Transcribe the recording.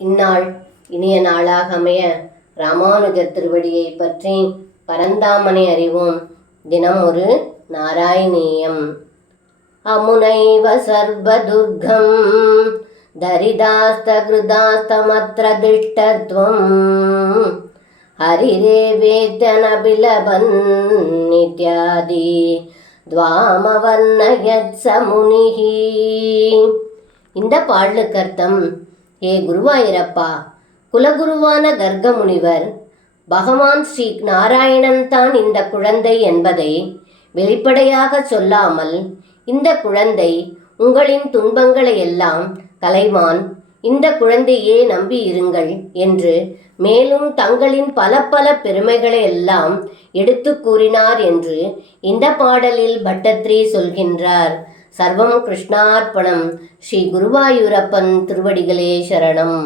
இந்நாள் இனிய நாளாக அமைய ராமானுஜர் திருவடியை பற்றி பரந்தாமனை அறிவோம். தினம் ஒரு நாராயணீயம். அமுனைவ சர்வதுர்கம் தரிதாஸ்தகிருதாஸ்தமத்ர திஷ்டத்வம் ஹரிரேவேத்தனபிலபன் நித்யாதி துவாமவர்ணயத் சமுனிஹி. இந்த பாடலுக்கு அர்த்தம்: ஏ குருவாயிரப்பா, குலகுருவான கர்க முனிவர் பகவான் ஸ்ரீ நாராயணன் தான் இந்த குழந்தை என்பதை வெளிப்படையாக சொல்லாமல், இந்த குழந்தை உங்களின் துன்பங்களை எல்லாம் களைவான், இந்த குழந்தையே நம்பி இருங்கள் என்று மேலும் தங்களின் பல பல பெருமைகளை எல்லாம் எடுத்து கூறினார் என்று இந்த பாடலில் பட்டத்ரி சொல்கின்றார். சர்வம் கிருஷ்ணார்ப்பணம். ஸ்ரீ குருவாயூரப்பன் திருவடிகளே சரணம்.